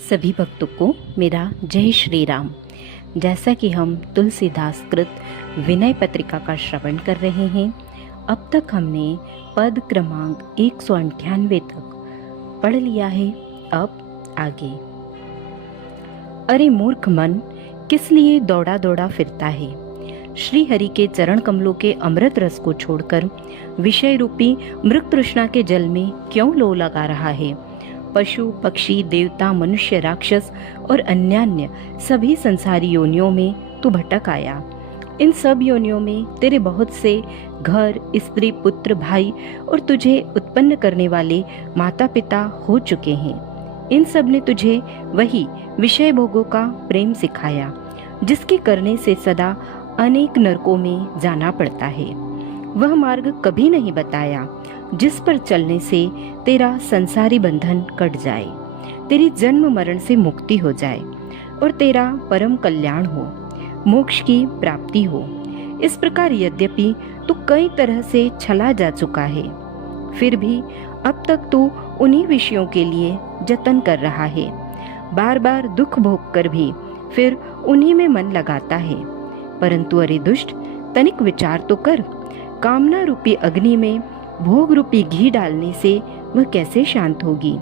सभी भक्तों को मेरा जय श्री राम। जैसा कि हम तुलसीदास कृत विनय पत्रिका का श्रवण कर रहे हैं, अब तक हमने पद क्रमांक 198 तक पढ़ लिया है। अब आगे। अरे मूर्ख मन, किस लिए दौड़ा दौड़ा फिरता है? श्री हरि के चरण कमलों के अमृत रस को छोड़कर विषय रूपी मृग तृष्णा के जल में क्यों लो लगा रहा है? पशु पक्षी देवता मनुष्य राक्षस और अन्यान्य सभी संसारी योनियों में तू भटक आया। इन सब योनियों में तेरे बहुत से घर, स्त्री, पुत्र, भाई और तुझे उत्पन्न करने वाले माता पिता हो चुके हैं। इन सब ने तुझे वही विषय भोगों का प्रेम सिखाया, जिसके करने से सदा अनेक नरकों में जाना पड़ता है। वह मार्ग कभी नहीं बताया जिस पर चलने से तेरा संसारी बंधन कट जाए, तेरी जन्म मरण से मुक्ति हो जाए और तेरा परम कल्याण हो, मोक्ष की प्राप्ति हो। इस प्रकार यद्यपि तू कई तरह से छला जा चुका है, फिर भी अब तक तू उन्हीं विषयों के लिए जतन कर रहा है। बार बार दुख भोग कर भी फिर उन्हीं में मन लगाता है। परंतु अरे दुष्ट, तनिक विचार तो कर। कामना रूपी अग्नि में भोग रूपी घी डालने से वह कैसे शांत होगी?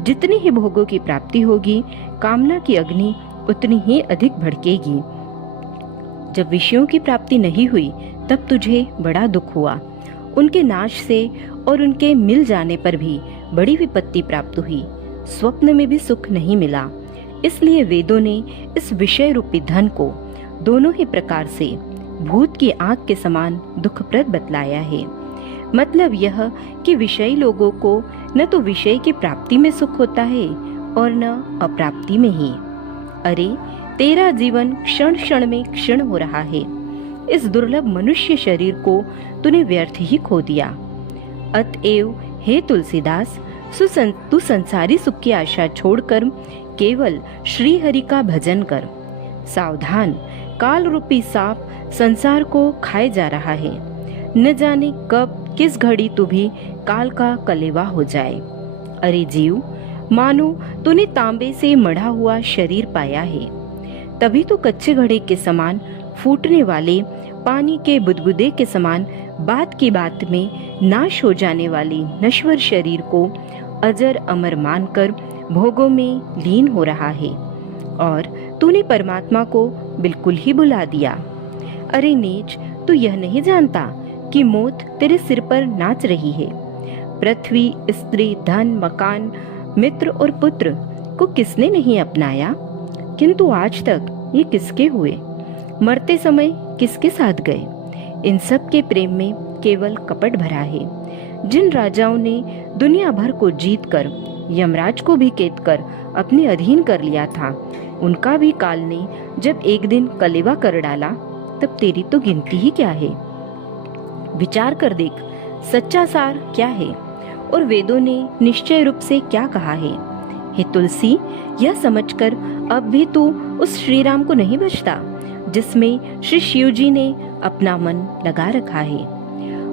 जितनी ही भोगों की प्राप्ति होगी, कामना की अग्नि उतनी ही अधिक भड़केगी। जब विषयों की प्राप्ति नहीं हुई, तब तुझे बड़ा दुख हुआ। उनके नाश से और उनके मिल जाने पर भी बड़ी विपत्ति प्राप्त हुई। स्वप्न में भी सुख नहीं मिला। इसलिए वेदों ने इस विषय रूपी धन को दोनों ही प्रकार से भूत की आग के समान दुखप्रद बतलाया है। मतलब यह कि विषयी लोगों को न तो विषय की प्राप्ति में सुख होता है और न अप्राप्ति में ही। अरे तेरा जीवन क्षण क्षण में क्षीण हो रहा है। इस दुर्लभ मनुष्य शरीर को तूने व्यर्थ ही खो दिया। अतएव हे तुलसीदास, तू संसारी सुख की आशा छोड़कर केवल श्री हरि का भजन कर। सावधान, काल रूपी सांप संसार को खाए जा रहा है। न जाने कब किस घड़ी तू भी काल का कलेवा हो जाए। अरे जीव, मानो तूने तांबे से मढ़ा हुआ शरीर पाया है, तभी तो कच्चे घड़े के समान फूटने वाले, पानी के बुदबुदे के समान बात की बात में नाश हो जाने वाली नश्वर शरीर को अजर अमर मानकर भोगों में लीन हो रहा है। और तूने परमात्मा को बिल्कुल ही भुला दिया। अरे नीच, तू यह नहीं जानता कि मौत तेरे सिर पर नाच रही है। पृथ्वी, स्त्री, धन, मकान, मित्र और पुत्र को किसने नहीं अपनाया, किंतु आज तक ये किसके हुए? मरते समय किसके साथ गए? इन सब के प्रेम में केवल कपट भरा है। जिन राजाओं ने दुनिया भर को जीतकर यमराज को भी कैद कर अपने अधीन कर लिया था, उनका भी काल ने जब एक दिन कलेवा कर डाला, तब तेरी तो गिनती ही क्या है? विचार कर देख, सच्चा सार क्या है और वेदों ने निश्चय रूप से क्या कहा है। हे तुलसी, यह समझकर अब भी तू उस श्री राम को नहीं बचता जिसमें श्री शिव जी ने अपना मन लगा रखा है।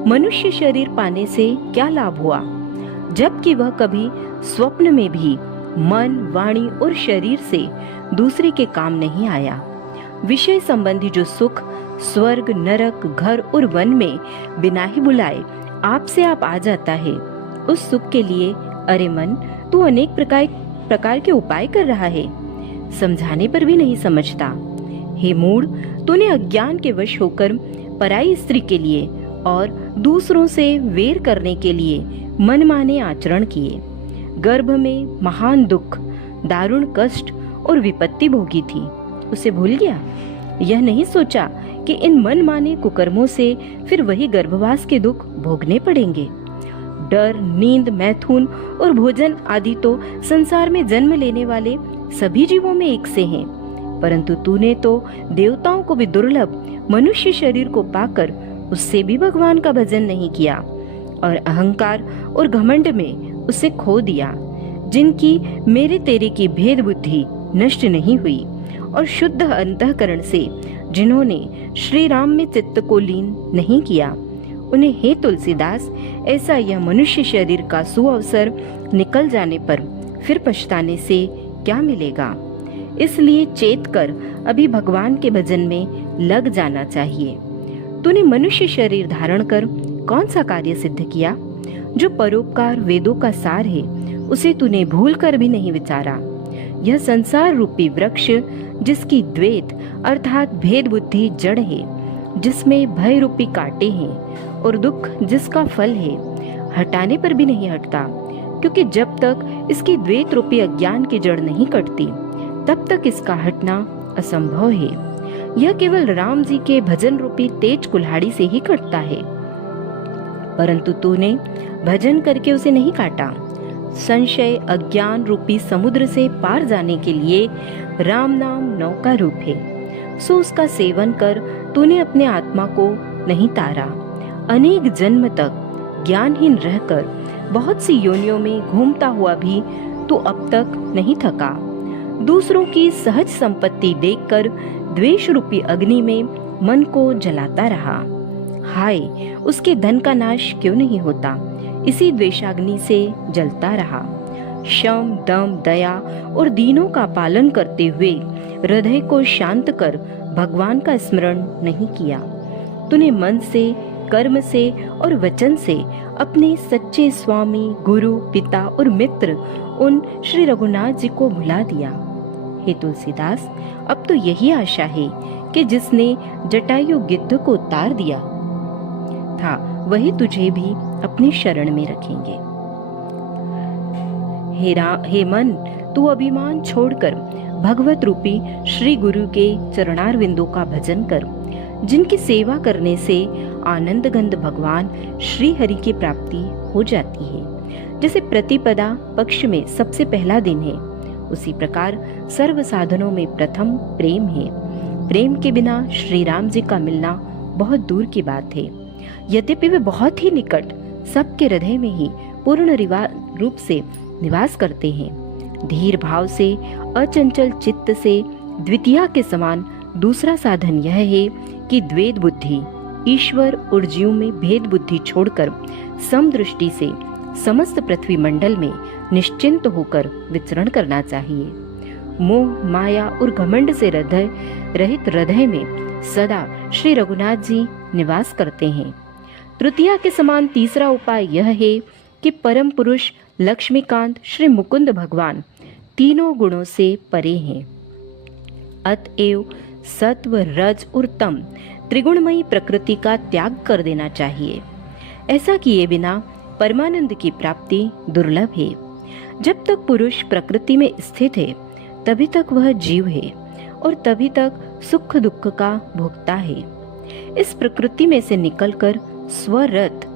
मनुष्य शरीर पाने से क्या लाभ हुआ, जबकि वह कभी स्वप्न में भी मन, वाणी और शरीर से दूसरे के काम नहीं आया। विषय संबंधी जो सुख स्वर्ग, नरक, घर और वन में बिना ही बुलाए आपसे आप आ जाता है, उस सुख के लिए अरे मन, तू अनेक प्रकार के उपाय कर रहा है, समझाने पर भी नहीं समझता। हे मूढ़, तूने अज्ञान के वश होकर पराई स्त्री के लिए और दूसरों से वेर करने के लिए मनमाने आचरण किए। गर्भ में महान दुख, दारुण कष्ट और विपत्ति भोगी थी, उसे भूल गया? यह नहीं सोचा कि इन मनमाने कुकर्मों से फिर वही गर्भवास के दुख भोगने पड़ेंगे। डर, नींद, मैथुन और भोजन आदि तो संसार में जन्म लेने वाले सभी जीवों में एक से हैं, परंतु तूने तो देवताओं को भी दुर्लभ मनुष्य शरीर को पाकर उससे भी भगवान का भजन नहीं किया और अहंकार और घमंड में उसे खो दिया। जिनकी मेरे तेरे की भेद बुद्धि नष्ट नहीं हुई और शुद्ध अंतःकरण से जिन्होंने श्री राम में चित्त को लीन नहीं किया, उन्हें हे तुलसीदास, ऐसा यह मनुष्य शरीर का सुअवसर निकल जाने पर फिर पछताने से क्या मिलेगा। इसलिए चेत कर अभी भगवान के भजन में लग जाना चाहिए। तूने मनुष्य शरीर धारण कर कौन सा कार्य सिद्ध किया? जो परोपकार वेदों का सार है उसे तूने भूल कर भी नहीं विचारा। यह संसार रूपी वृक्ष जिसकी द्वैत अर्थात भेद बुद्धि जड़ है, जिसमें भय रूपी कांटे हैं और दुख जिसका फल है, हटाने पर भी नहीं हटता, क्योंकि जब तक इसकी द्वैत रूपी अज्ञान की जड़ नहीं कटती तब तक इसका हटना असंभव है। यह केवल राम जी के भजन रूपी तेज कुल्हाड़ी से ही कटता है, परंतु तूने भजन करके उसे नहीं काटा। संशय अज्ञान रूपी समुद्र से पार जाने के लिए राम नाम नौका रूप है, सो उसका सेवन कर तूने अपने आत्मा को नहीं तारा। अनेक जन्म तक ज्ञानहीन रहकर बहुत सी योनियों में घूमता हुआ भी तू अब तक नहीं थका। दूसरों की सहज संपत्ति देखकर द्वेष रूपी अग्नि में मन को जलाता रहा। हाय, उसके धन का नाश क्यों नहीं होता? इसी द्वेषाग्नि से जलता रहा। शम दम दया और दीनों का पालन करते हुए हृदय को शांत कर भगवान का स्मरण नहीं किया। तूने मन से, कर्म से और वचन से अपने सच्चे स्वामी, गुरु, पिता और मित्र उन श्री रघुनाथ जी को भुला दिया। हे तुलसीदास, अब तो यही आशा है कि जिसने जटायु गिद्ध को उतार दिया था वही तुझे भी अपनी शरण में रखेंगे। हे मन, तू अभिमान छोड़कर भगवत रूपी श्री गुरु के चरणारविंदों का भजन कर, जिनकी सेवा करने से आनंद गंध भगवान श्री हरि की प्राप्ति हो जाती है। जैसे प्रतिपदा पक्ष में सबसे पहला दिन है, उसी प्रकार सर्व साधनों में प्रथम प्रेम है। प्रेम के बिना श्री राम जी का मिलना बहुत दूर की बात है। यद्यपि वे बहुत ही निकट सबके हृदय में ही पूर्ण रूप से निवास करते हैं। धीर भाव से, अचंचल चित्त से द्वितीया के समान दूसरा साधन यह है कि द्वैत बुद्धि, ईश्वर और जीव में भेद बुद्धि छोड़कर समदृष्टि से समस्त पृथ्वी मंडल में निश्चिंत होकर विचरण करना चाहिए। मोह, माया और घमंड से रहित हृदय में सदा श्री रघुनाथ जी निवास करते हैं। तृतीया के समान तीसरा उपाय यह है कि परम पुरुष लक्ष्मीकांत श्री मुकुंद भगवान तीनों गुणों से परे हैं। अतएव सत्व, रज और तम त्रिगुणमयी प्रकृति का त्याग कर देना चाहिए। ऐसा किए बिना परमानंद की प्राप्ति दुर्लभ है। जब तक पुरुष प्रकृति में स्थित है तभी तक वह जीव है और तभी तक सुख दुख का भोगता है। इस प्रकृति में से निकलकर स्वरत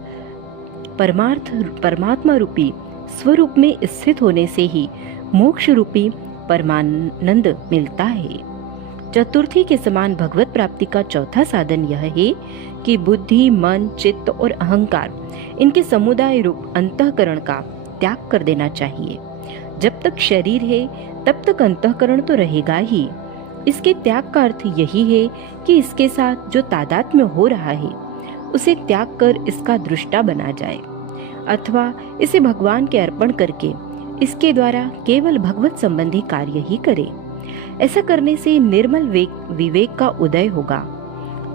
परमात्मा रूपी स्वरूप में स्थित होने से ही मोक्ष रूपी परमानंद मिलता है। चतुर्थी के समान भगवत प्राप्ति का चौथा साधन यह है कि बुद्धि, मन, चित्त और अहंकार, इनके समुदाय रूप अंतःकरण का त्याग कर देना चाहिए। जब तक शरीर है तब तक अंतःकरण तो रहेगा ही। इसके त्याग का अर्थ यही है कि इसके साथ जो तादात्म्य हो रहा है उसे त्याग कर इसका दृष्टा बना जाए, अथवा इसे भगवान के अर्पण करके इसके द्वारा केवल भगवत संबंधी कार्य ही करे। ऐसा करने से निर्मल विवेक का उदय होगा।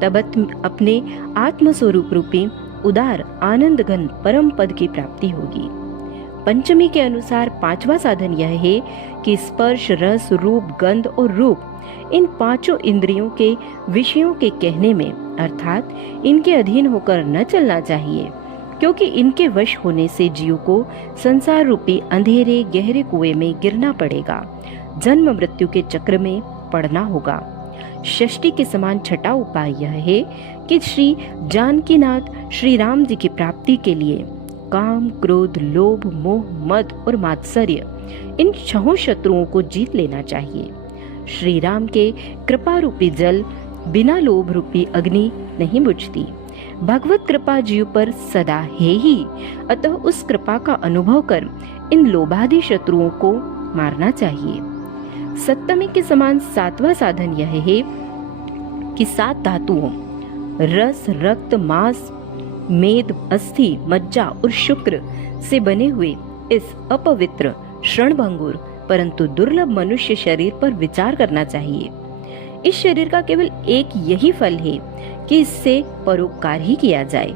तब अपने आत्मस्वरूप रूपी उदार आनंद घन परम पद की प्राप्ति होगी। पंचमी के अनुसार पांचवा साधन यह है कि स्पर्श, रस, रूप, गंध और रूप, इन पांचों इंद्रियों के विषयों के कहने में अर्थात इनके अधीन होकर न चलना चाहिए, क्योंकि इनके वश होने से जीव को संसार रूपी अंधेरे गहरे कुएं में गिरना पड़ेगा, जन्म मृत्यु के चक्र में पड़ना होगा। षष्ठी के समान छठा उपाय यह है कि श्री जानकीनाथ श्री राम जी की प्राप्ति के लिए काम, क्रोध, लोभ, मोह, मद और मात्सर्य, इन छहों शत्रुओं को जीत लेना चाहिए। श्री राम के कृपा रूपी जल बिना लोभ रूपी अग्नि नहीं बुझती। भगवत कृपा जीव पर सदा है ही, अतः उस कृपा का अनुभव कर इन लोभादि शत्रुओं को मारना चाहिए। सप्तमी के समान सातवां साधन यह है कि 7 धातुओं रस, रक्त, मांस, मेद, अस्थि, मज्जा और शुक्र से बने हुए इस अपवित्र, क्षणभंगुर, परंतु दुर्लभ मनुष्य शरीर पर विचार करना चाहिए। इस शरीर का केवल एक यही फल है कि इससे परोपकार ही किया जाए।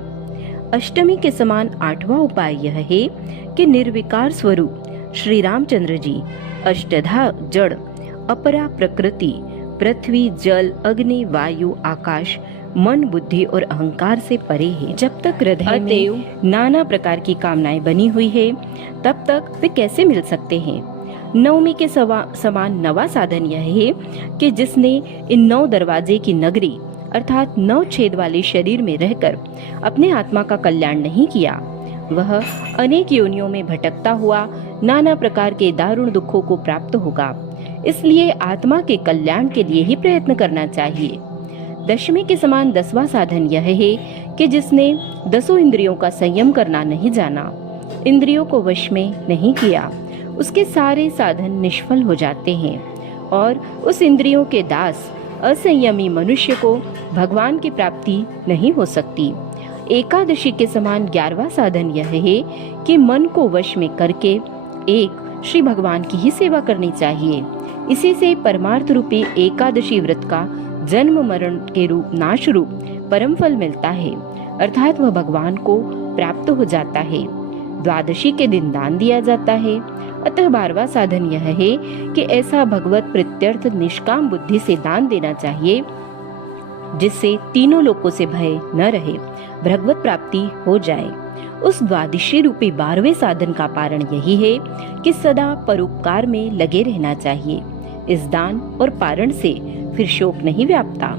अष्टमी के समान 8वां उपाय यह है कि निर्विकार स्वरूप श्री रामचंद्र जी अष्टधा जड़ अपरा प्रकृति पृथ्वी जल अग्नि वायु आकाश मन बुद्धि और अहंकार से परे है। जब तक हृदय में नाना प्रकार की कामनाएं बनी हुई है तब तक वे कैसे मिल सकते हैं। नवमी के समान नवा साधन यह है कि जिसने इन 9 दरवाजे की नगरी अर्थात 9 छेद वाले शरीर में रहकर अपने आत्मा का कल्याण नहीं किया, वह अनेक योनियों में भटकता हुआ नाना प्रकार के दारुण दुखों को प्राप्त होगा। इसलिए आत्मा के कल्याण के लिए ही प्रयत्न करना चाहिए। दशमी के समान 10वां साधन यह है कि जिसने 10 इंद्रियों का संयम करना नहीं जाना, इंद्रियों को वश में नहीं किया, उसके सारे साधन निष्फल हो जाते हैं और उस इंद्रियों के दास असंयमी मनुष्य को भगवान की प्राप्ति नहीं हो सकती। एकादशी के समान 11वां साधन यह है कि मन को वश में करके एक श्री भगवान की ही सेवा करनी चाहिए। इसी से परमार्थ रूपी एकादशी व्रत का जन्म मरण के रूप नाश रूप परम फल मिलता है, अर्थात वह भगवान को प्राप्त हो जाता है। द्वादशी के दिन दान दिया जाता है। अतः 12वां साधन यह है कि ऐसा भगवत प्रत्यर्थ निष्काम बुद्धि से दान देना चाहिए जिससे तीनों लोकों से भय न रहे, भगवत प्राप्ति हो जाए। उस द्वादशी रूपी 12वें साधन का कारण यही है कि सदा परोपकार में लगे रहना चाहिए। इस दान और पारण से फिर शोक नहीं व्यापता।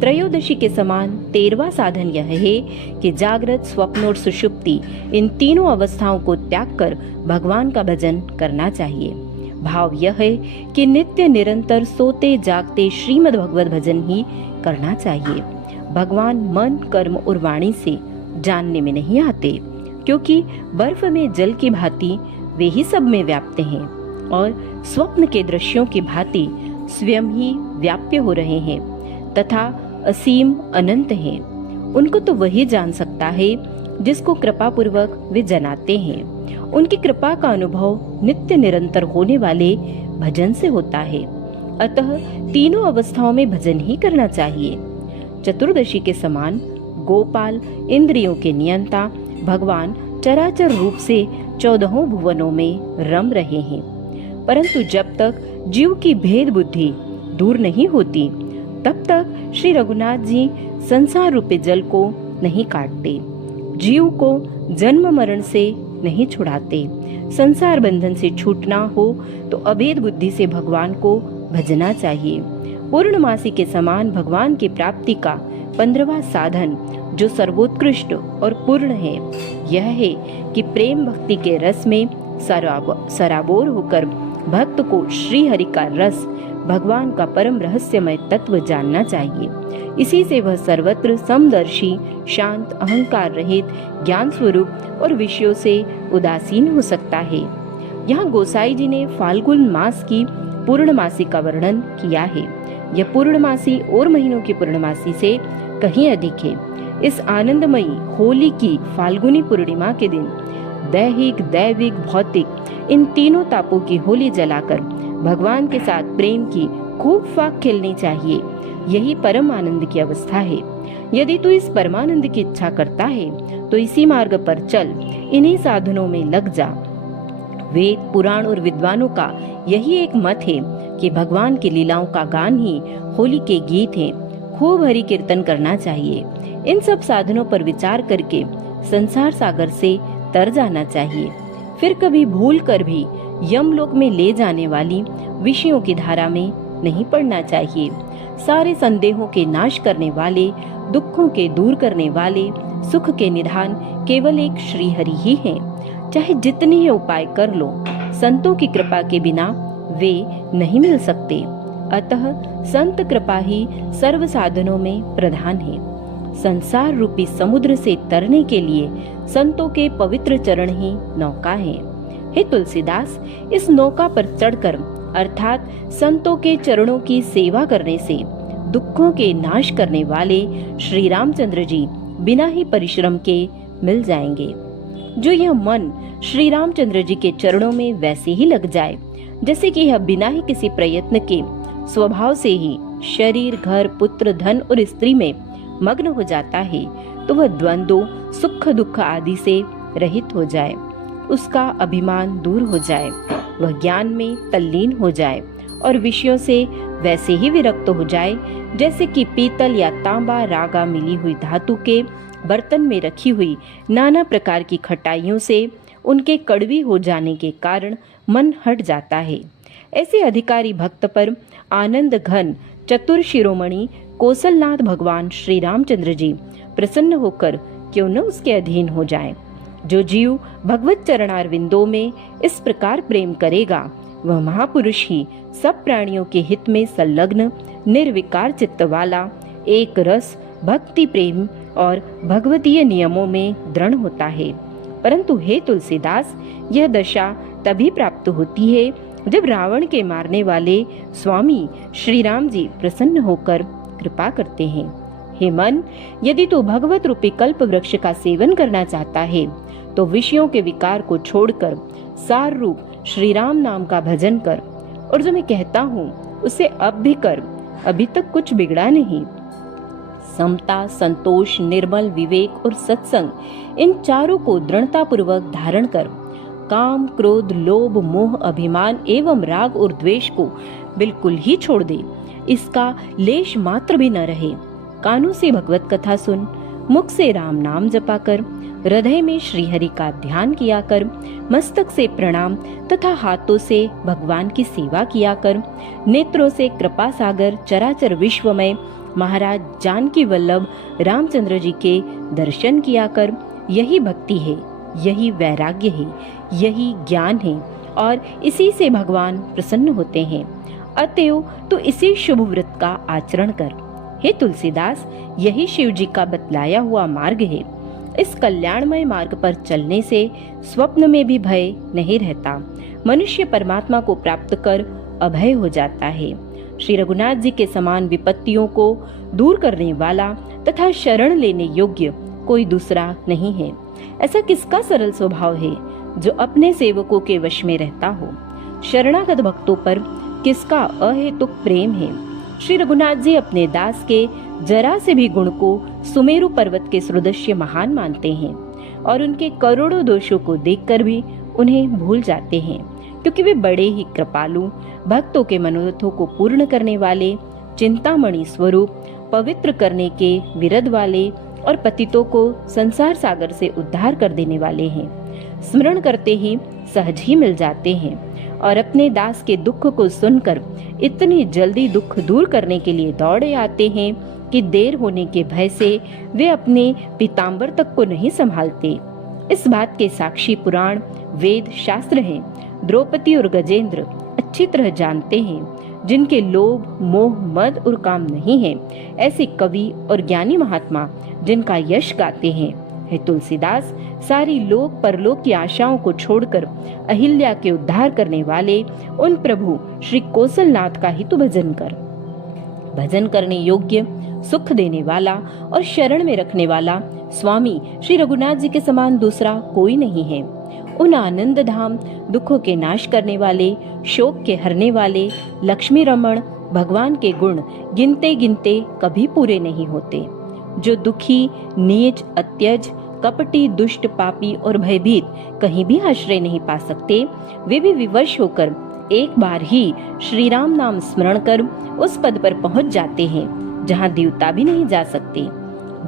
त्रयोदशी के समान 13वां साधन यह है कि जागृत स्वप्न और सुषुप्ति इन तीनों अवस्थाओं को त्याग कर भगवान का भजन करना चाहिए। भाव यह है कि नित्य निरंतर सोते जागते श्रीमद् भगवत भजन ही करना चाहिए। भगवान मन कर्म और वाणी से जानने में नहीं आते, क्योंकि बर्फ में जल की भांति वे ही सब में व्याप्त हैं और स्वप्न के दृश्यों की भांति स्वयं ही व्याप्य हो रहे हैं तथा असीम अनंत हैं। उनको तो वही जान सकता है जिसको कृपा पूर्वक वे जनाते हैं। उनकी कृपा का अनुभव नित्य निरंतर होने वाले भजन से होता है। अतः तीनों अवस्थाओं में भजन ही करना चाहिए। चतुर्दशी के समान गोपाल इंद्रियों के नियंता भगवान चराचर रूप से 14 भुवनों में रम रहे हैं, परंतु जब तक जीव की भेद बुद्धि दूर नहीं होती तब तक श्री रघुनाथ जी संसार रूपी जल को नहीं काटते, जीव को जन्म मरण से नहीं छुड़ाते। संसार बंधन से छूटना हो तो अभेद बुद्धि से भगवान को भजना चाहिए। पूर्णमासी के समान भगवान की प्राप्ति का 15वां साधन जो सर्वोत्कृष्ट और पूर्ण है, यह है कि प्रेम भक्ति के रस में सराबोर होकर भक्त को श्री हरि का रस भगवान का परम रहस्यमय तत्व जानना चाहिए। इसी से वह सर्वत्र समदर्शी शांत अहंकार रहित ज्ञान स्वरूप और विषयों से उदासीन हो सकता है। यहाँ गोसाई जी ने फाल्गुन मास की पूर्णमासी का वर्णन किया है। यह पूर्णमासी और महीनों की पूर्णमासी से कहीं अधिक है। इस आनंदमयी होली की फाल्गुनी पूर्णिमा के दिन दैहिक दैविक भौतिक इन तीनों तापों की होली जलाकर भगवान के साथ प्रेम की खूब फाक खेलनी चाहिए। यही परम आनंद की अवस्था है। यदि तू इस परमानंद की इच्छा करता है तो इसी मार्ग पर चल, इन्हीं साधनों में लग जा। वेद पुराण और विद्वानों का यही एक मत है कि भगवान की लीलाओं का गान ही होली के गीत हैं। खूब हरि कीर्तन करना चाहिए। इन सब साधनों पर विचार करके संसार सागर से तर जाना चाहिए। फिर कभी भूल कर भी यमलोक में ले जाने वाली विषयों की धारा में नहीं पड़ना चाहिए। सारे संदेहों के नाश करने वाले, दुखों के दूर करने वाले, सुख के निधान केवल एक श्री हरि ही हैं। चाहे जितने ही उपाय कर लो, संतों की कृपा के बिना वे नहीं मिल सकते। अतः संत कृपा ही सर्व साधनों में प्रधान है। संसार रूपी समुद्र से तरने के लिए संतों के पवित्र चरण ही नौका है। हे तुलसीदास, इस नौका पर चढ़कर अर्थात संतों के चरणों की सेवा करने से दुखों के नाश करने वाले श्री रामचंद्र जी बिना ही परिश्रम के मिल जाएंगे। जो यह मन श्री रामचंद्र जी के चरणों में वैसे ही लग जाए जैसे कि यह बिना ही किसी प्रयत्न के स्वभाव से ही शरीर, घर, पुत्र, धन और स्त्री में मग्न हो जाता है, तो वह द्वंद्वों, सुख दुख आदि से रहित हो जाए, उसका अभिमान दूर हो जाए, वह ज्ञान में तल्लीन हो जाए और विषयों से वैसे ही विरक्त हो जाए जैसे कि पीतल या तांबा रागा मिली हुई धातु के बर्तन में रखी हुई नाना प्रकार की खटाइयों से उनके कड़वी हो जाने के कारण मन हट जाता है। ऐसे अधिकारी भक्त पर आनंद घन चतुर शिरोमणि कौशलनाथ भगवान श्री रामचंद्र जी प्रसन्न होकर क्यों न उसके अधीन हो जाएं। जो जीव भगवत चरणारविंदों में इस प्रकार प्रेम करेगा, वह महापुरुष ही सब प्राणियों के हित में संलग्न निर्विकार चित्त वाला एक रस भक्ति प्रेम और भगवतीय नियमों में दृढ़ होता है। परंतु हे तुलसीदास, यह दशा तभी प्राप्त होती है जब रावण के मारने वाले स्वामी श्री राम जी प्रसन्न होकर कृपा करते हैं। हे मन, यदि तू भगवत रूपी कल्प वृक्ष का सेवन करना चाहता है तो विषयों के विकार को छोड़कर सार रूप श्री राम नाम का भजन कर, और जो मैं कहता हूँ उसे अब भी कर, अभी तक कुछ बिगड़ा नहीं। समता, संतोष, निर्मल विवेक और सत्संग, इन चारों को दृढ़ता पूर्वक धारण कर काम, क्रोध, लोभ, मोह, अभिमान एवं राग और द्वेष को बिल्कुल ही छोड़ दे। इसका लेश मात्र भी न रहे। कानों से भगवत कथा सुन, मुख से राम नाम जपा कर, हृदय में श्री हरि का ध्यान किया कर, मस्तक से प्रणाम तथा हाथों से भगवान की सेवा किया कर, नेत्रों से कृपा सागर चराचर विश्व में महाराज जानकी वल्लभ रामचंद्र जी के दर्शन किया कर। यही भक्ति है, यही वैराग्य है, यही ज्ञान है और इसी से भगवान प्रसन्न होते हैं। अतएव तो इसी शुभ व्रत का आचरण कर। हे तुलसीदास, यही शिव जी का बतलाया हुआ मार्ग है। इस कल्याणमय मार्ग पर चलने से स्वप्न में भी भय नहीं रहता। मनुष्य परमात्मा को प्राप्त कर अभय हो जाता है। श्री रघुनाथ जी के समान विपत्तियों को दूर करने वाला तथा शरण लेने योग्य कोई दूसरा नहीं है। ऐसा किसका सरल स्वभाव है जो अपने सेवकों के वश में रहता हो? शरणागत भक्तों पर किसका अहेतुक प्रेम है? श्री रघुनाथ जी अपने दास के जरा से भी गुण को सुमेरु पर्वत के सदृश्य महान मानते हैं और उनके करोड़ों दोषों को देखकर भी उन्हें भूल जाते हैं, क्योंकि वे बड़े ही कृपालु, भक्तों के मनोरथों को पूर्ण करने वाले, चिंतामणि स्वरूप, पवित्र करने के विरध वाले और पतितों को संसार सागर से उद्धार कर देने वाले हैं। स्मरण करते ही सहज ही मिल जाते हैं और अपने दास के दुख को सुनकर इतनी जल्दी दुख दूर करने के लिए दौड़े आते हैं कि देर होने के भय से वे अपने पीताम्बर तक को नहीं संभालते। इस बात के साक्षी पुराण, वेद, शास्त्र हैं। द्रौपदी और गजेंद्र अच्छी तरह जानते हैं। जिनके लोभ, मोह, मद और काम नहीं है, ऐसे कवि और ज्ञानी महात्मा जिनका यश गाते हैं। हे तुलसीदास, सारी लोक परलोक की आशाओं को छोड़कर अहिल्या के उद्धार करने वाले उन प्रभु श्री कौशलनाथ का ही तू भजन कर। भजन करने योग्य, सुख देने वाला और शरण में रखने वाला स्वामी श्री रघुनाथ जी के समान दूसरा कोई नहीं है। उन आनंद धाम, दुखों के नाश करने वाले, शोक के हरने वाले लक्ष्मी रमण भगवान के गुण गिनते गिनते कभी पूरे नहीं होते। जो दुखी, नीच, अत्यज, कपटी, दुष्ट, पापी और भयभीत कहीं भी आश्रय नहीं पा सकते, वे भी विवश होकर एक बार ही श्री राम नाम स्मरण कर उस पद पर पहुंच जाते हैं जहां देवता भी नहीं जा सकते।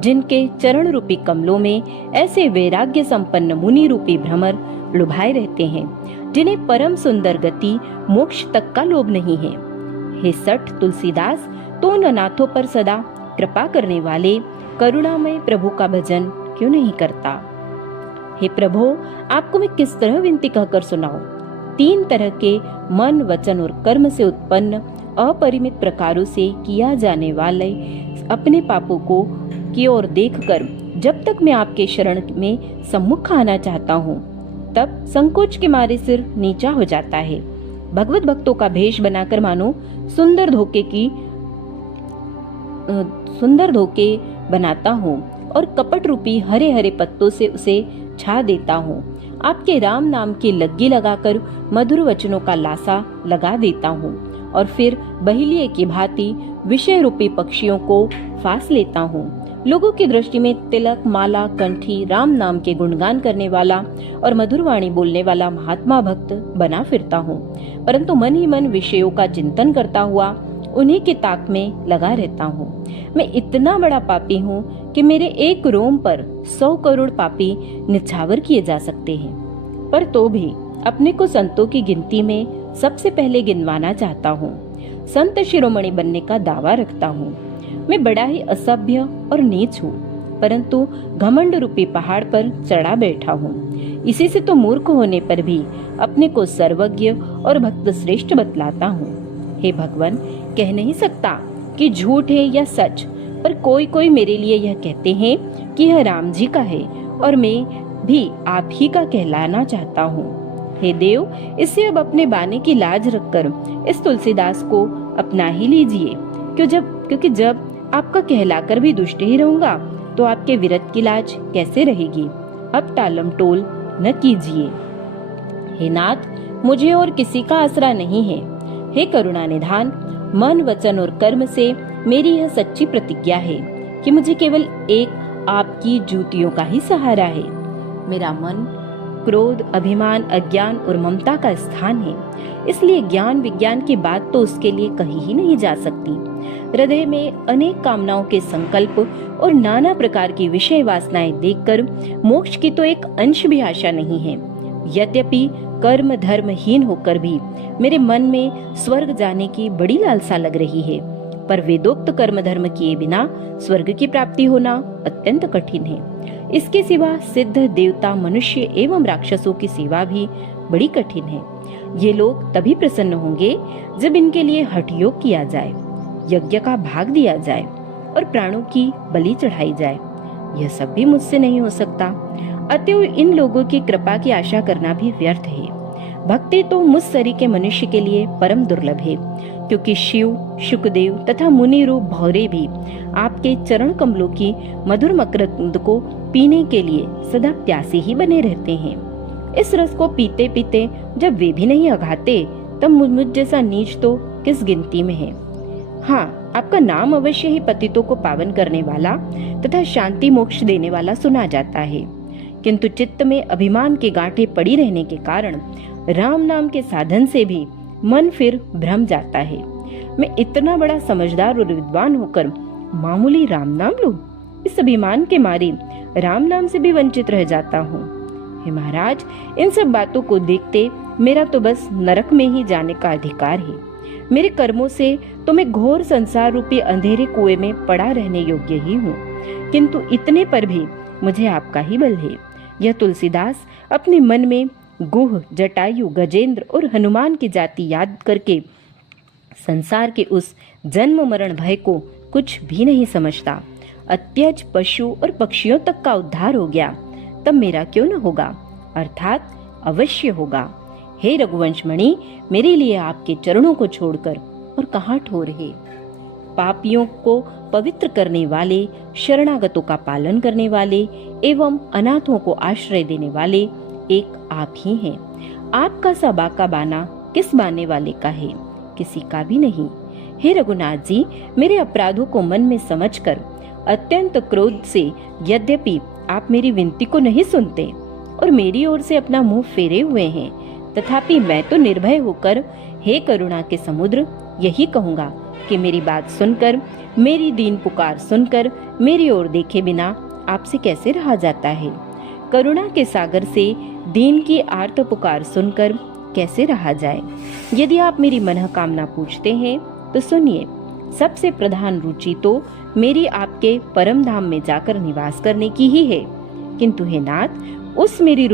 जिनके चरण रूपी कमलों में ऐसे वैराग्य संपन्न मुनि रूपी भ्रमर लुभाए रहते हैं, जिन्हें परम सुंदर गति मोक्ष तक का लोभ नहीं है। हे सठ तुलसीदास, तो उन अनाथों पर सदा कृपा करने वाले करुणामय प्रभु का भजन क्यों नहीं करता? हे प्रभु, आपको मैं किस तरह विनती कहकर सुनाऊं? 3 तरह के मन, वचन और कर्म से उत्पन्न अपरिमित प्रकारों से किया जाने वाले अपने पापों को की ओर देखकर जब तक मैं आपके शरण में सम्मुख आना चाहता हूँ, तब संकोच के मारे सिर नीचा हो जाता है। भगवत भक्तों का भेष बनाकर मानो सुंदर धोखे बनाता हूँ और कपट रूपी हरे हरे पत्तों से उसे छा देता हूँ। आपके राम नाम की लग्गी लगाकर मधुर वचनों का लासा लगा देता हूँ और फिर बहेलिये की भांति विषय रूपी पक्षियों को फांस लेता हूँ। लोगों की दृष्टि में तिलक, माला, कंठी, राम नाम के गुणगान करने वाला और मधुर वाणी बोलने वाला महात्मा भक्त बना फिरता हूँ, परंतु मन ही मन विषयों का चिंतन करता हुआ उन्हीं की ताक में लगा रहता हूँ। मैं इतना बड़ा पापी हूँ कि मेरे एक रोम पर 100 करोड़ पापी निछावर किए जा सकते हैं, पर तो भी अपने को संतों की गिनती में सबसे पहले गिनवाना चाहता हूँ। संत शिरोमणि बनने का दावा रखता हूँ। मैं बड़ा ही असभ्य और नीच हूँ, परंतु घमंड रूपी पहाड़ पर चढ़ा बैठा हूँ। इसी से तो मूर्ख होने पर भी अपने को सर्वज्ञ और भक्त श्रेष्ठ बतलाता हूँ। हे भगवान, कह नहीं सकता कि झूठ है या सच, पर कोई कोई मेरे लिए यह कहते हैं कि यह राम जी का है और मैं भी आप ही का कहलाना चाहता हूँ। हे देव, इससे अब अपने बाने की लाज रखकर इस तुलसीदास को अपना ही लीजिए, क्योंकि जब आपका कहलाकर भी दुष्ट ही रहूंगा तो आपके विरत की लाज कैसे रहेगी। अब टालम टोल न कीजिए। हे नाथ, मुझे और किसी का आसरा नहीं है। हे करुणा निधान, मन, वचन और कर्म से मेरी यह सच्ची प्रतिज्ञा है कि मुझे केवल एक आपकी जूतियों का ही सहारा है। मेरा मन क्रोध, अभिमान, अज्ञान और ममता का स्थान है, इसलिए ज्ञान विज्ञान की बात तो उसके लिए कही ही नहीं जा सकती। हृदय में अनेक कामनाओं के संकल्प और नाना प्रकार की विषय वासनाएं देखकर मोक्ष की तो एक अंश भी आशा नहीं है। यद्यपि कर्म धर्महीन होकर भी मेरे मन में स्वर्ग जाने की बड़ी लालसा लग रही है, पर वेदोक्त कर्म धर्म किए बिना स्वर्ग की प्राप्ति होना अत्यंत कठिन है। इसके सिवा सिद्ध, देवता, मनुष्य एवं राक्षसों की सेवा भी बड़ी कठिन है। ये लोग तभी प्रसन्न होंगे जब इनके लिए हठ योग किया जाए, यज्ञ का भाग दिया जाए और प्राणों की बलि चढ़ाई जाए। यह सब भी मुझसे नहीं हो सकता। अतएव इन लोगों की कृपा की आशा करना भी व्यर्थ है। भक्ति तो मुझ सरी के मनुष्य के लिए परम दुर्लभ है, क्योंकि शिव, शुकदेव तथा मुनि रूप भौरे भी आपके चरण कमलों की मधुर मकरंद को पीने के लिए सदा प्यासे ही बने रहते हैं। इस रस को पीते पीते जब वे भी नहीं अघाते, तब मुझ जैसा नीच तो किस गिनती में है। हाँ, आपका नाम अवश्य ही पतितों को पावन करने वाला तथा शांति मोक्ष देने वाला सुना जाता है, किंतु चित्त में अभिमान की गांठें पड़ी रहने के कारण राम नाम के साधन से भी मन फिर भ्रम जाता है। मैं इतना बड़ा समझदार और विद्वान होकर मामूली राम नाम लूं? इस अभिमान के मारे राम नाम से भी वंचित रह जाता हूँ। हे महाराज, इन सब बातों को देखते मेरा तो बस नरक में ही जाने का अधिकार है। मेरे कर्मों से तो मैं घोर संसार रूपी अंधेरे कुएं में पड़ा रहने योग्य ही हूँ, किंतु इतने पर भी मुझे आपका ही बल है। यह तुलसीदास अपने मन में गुह, जटायु, गजेंद्र और हनुमान की जाति याद करके संसार के उस जन्म मरण भय को कुछ भी नहीं समझता। अत्यज पशु और पक्षियों तक का उद्धार हो गया, तब मेरा क्यों न होगा? अर्थात अवश्य होगा। हे रघुवंश मणि, मेरे लिए आपके चरणों को छोड़कर और कहाँ ठोर है। पापियों को पवित्र करने वाले, शरणागतों का पालन करने वाले एवं अनाथों को आश्रय देने वाले एक आप ही हैं। आपका सा बाका बाना किस बाने वाले का है? किसी का भी नहीं। हे रघुनाथ जी, मेरे अपराधों को मन में समझकर अत्यंत क्रोध से यद्यपि आप मेरी विनती को नहीं सुनते और मेरी ओर से अपना मुंह फेरे हुए हैं, तथापि मैं तो निर्भय होकर हे करुणा के समुद्र यही कहूँगा कि मेरी बात सुनकर, मेरी दीन पुकार सुनकर मेरी ओर देखे बिना आपसे कैसे रहा जाता है। करुणा के सागर से दीन की आर्त पुकार सुनकर कैसे रहा जाए। यदि आप मेरी मनोकामना पूछते हैं तो सुनिए। सबसे प्रधान रुचि तो मेरी आपके परम धाम में जाकर निवास करने की ही है, किंतु हे नाथ, उस मेरी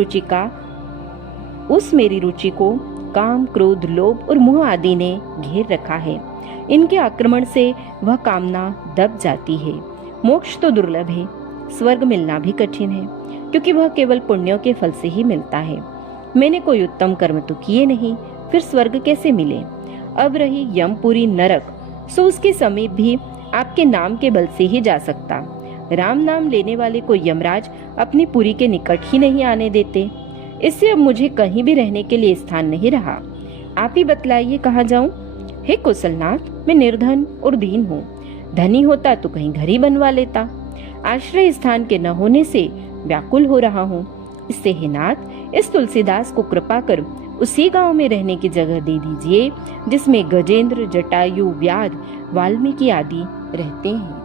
रुचि को काम, क्रोध, लोभ और मोह आदि ने घेर रखा है। इनके आक्रमण से वह कामना दब जाती है। मोक्ष तो दुर्लभ है, स्वर्ग मिलना भी कठिन है, क्योंकि वह केवल पुण्यों के फल से ही मिलता है। मैंने कोई उत्तम कर्म तो किए नहीं, फिर स्वर्ग कैसे मिले? अब रही यमपुरी नरक, सो उसके समीप भी आपके नाम के बल से ही जा सकता। राम नाम लेने वाले को यमराज अपनी पुरी के निकट ही नहीं आने देते। इससे अब मुझे कहीं भी रहने के लिए स्थान नहीं रहा। आप ही बतलाइए कहाँ जाऊं? हे कौशलनाथ, मैं निर्धन और दीन हूँ। धनी होता तो कहीं घर ही बनवा लेता। आश्रय स्थान के न होने से व्याकुल हो रहा हूँ। इससे हे नाथ, इस तुलसीदास को कृपा कर उसी गांव में रहने की जगह दे दीजिए जिसमें गजेंद्र, जटायु, व्याध, वाल्मीकि आदि रहते हैं।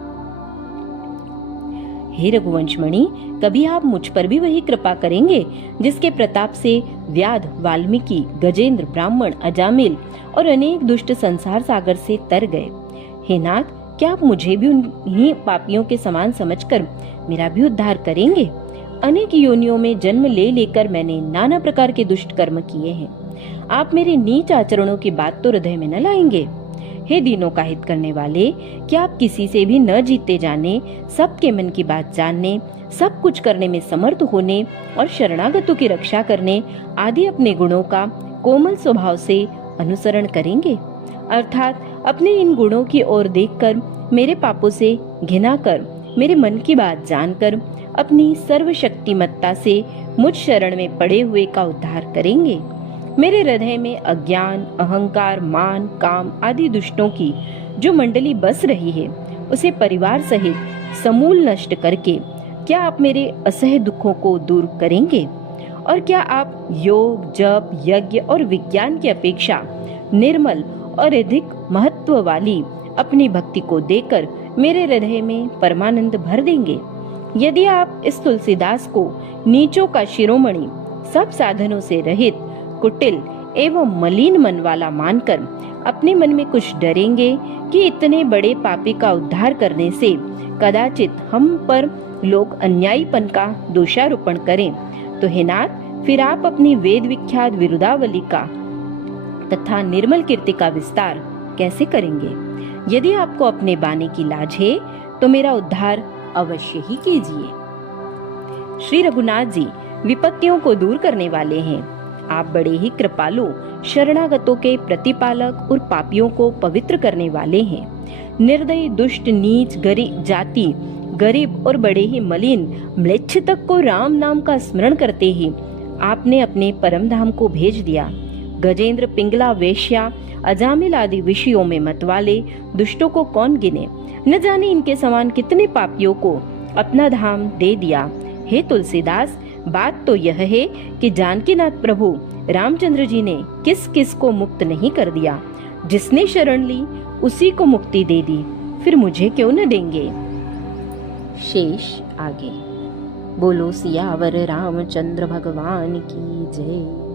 हे रघुवंशमणि, कभी आप मुझ पर भी वही कृपा करेंगे जिसके प्रताप से व्याध, वाल्मीकि, गजेंद्र, ब्राह्मण, अजामिल और अनेक दुष्ट संसार सागर से तर गए। हे नाथ, क्या आप मुझे भी उन्हीं पापियों के समान समझकर मेरा भी उद्धार करेंगे? अनेक योनियों में जन्म ले लेकर मैंने नाना प्रकार के दुष्ट कर्म किए हैं। आप मेरे नीच आचरणों की बात तो हृदय में न लाएंगे। हे दीनों का हित करने वाले, क्या आप किसी से भी न जीते जाने, सबके मन की बात जानने, सब कुछ करने में समर्थ होने और शरणागतों की रक्षा करने आदि अपने गुणों का कोमल स्वभाव से अनुसरण करेंगे? अर्थात अपने इन गुणों की ओर देखकर, मेरे पापों से घृणा कर, मेरे मन की बात जानकर, अपनी सर्वशक्तिमत्ता से मुझ शरण में पड़े हुए का उद्धार करेंगे। मेरे हृदय में अज्ञान, अहंकार, मान, काम आदि दुष्टों की जो मंडली बस रही है, उसे परिवार सहित समूल नष्ट करके क्या आप मेरे असह्य दुखों को दूर करेंगे? और क्या आप योग, जप, यज्ञ और विज्ञान की अपेक्षा निर्मल और अधिक महत्व वाली अपनी भक्ति को देकर मेरे हृदय में परमानंद भर देंगे? यदि आप इस तुलसीदास को नीचों का शिरोमणि, सब साधनों से रहित, कुटिल एवं मलिन मन वाला मानकर अपने मन में कुछ डरेंगे कि इतने बड़े पापी का उद्धार करने से कदाचित हम पर लोग अन्यायीपन का दोषारोपण करें, तो हे नाथ, फिर आप अपनी वेद विख्यात विरुदावली का तथा निर्मल कीर्ति का विस्तार कैसे करेंगे? यदि आपको अपने बाने की लाज है तो मेरा उद्धार अवश्य ही कीजिए। श्री रघुनाथ जी विपत्तियों को दूर करने वाले हैं। आप बड़े ही कृपालु, शरणागतों के प्रतिपालक और पापियों को पवित्र करने वाले हैं। निर्दयी, दुष्ट, नीच, गरीब और बड़े ही मलिन म्लेच्छ तक को राम नाम का स्मरण करते ही आपने अपने परम धाम को भेज दिया। गजेंद्र, पिंगला, वेश्या, अजामिल आदि विषयों में मतवाले दुष्टों को कौन गिने? न जाने इनके समान कितने पापियों को अपना धाम दे दिया। हे तुलसीदास, बात तो यह है कि जानकीनाथ प्रभु रामचंद्र जी ने किस किस को मुक्त नहीं कर दिया। जिसने शरण ली उसी को मुक्ति दे दी, फिर मुझे क्यों न देंगे? शेष आगे। बोलो सियावर रामचंद्र भगवान की जय।